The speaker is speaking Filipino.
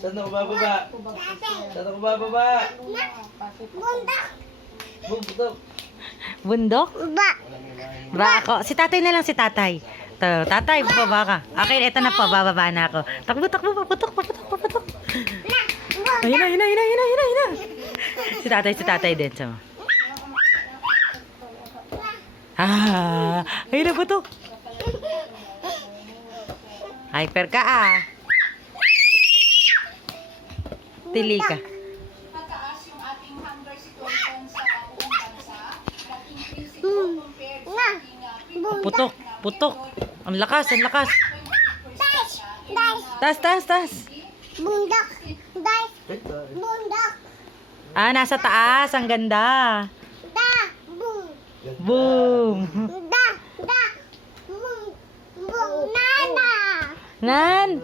Saan ako bababa? Saan ako bababa? Bundok. Bundok. Bundok? Ba. Ba ako. Si tatay na lang si tatay. To, tatay, bababa ka. Okay, eto na po, bababa na ako. Takbo, takbo, paputok, paputok, paputok. Ayun na, ayun na, ayun na, ayun na, ayun na. Si tatay din. So. Ayun na, putok. Hyper ka ah. Tili ka. Mataas yung ating hunger situation sa buong bansa. Nag-increase ito compared sa ating Putok, putok. Ang lakas, ang lakas. Dash. Tas, tas, tas. Bundok. Dash. Bundok. Ah, nasa taas. Ang ganda. Da. Bung. Boom. Da. Da. Bung. Bung. Nana. Nan.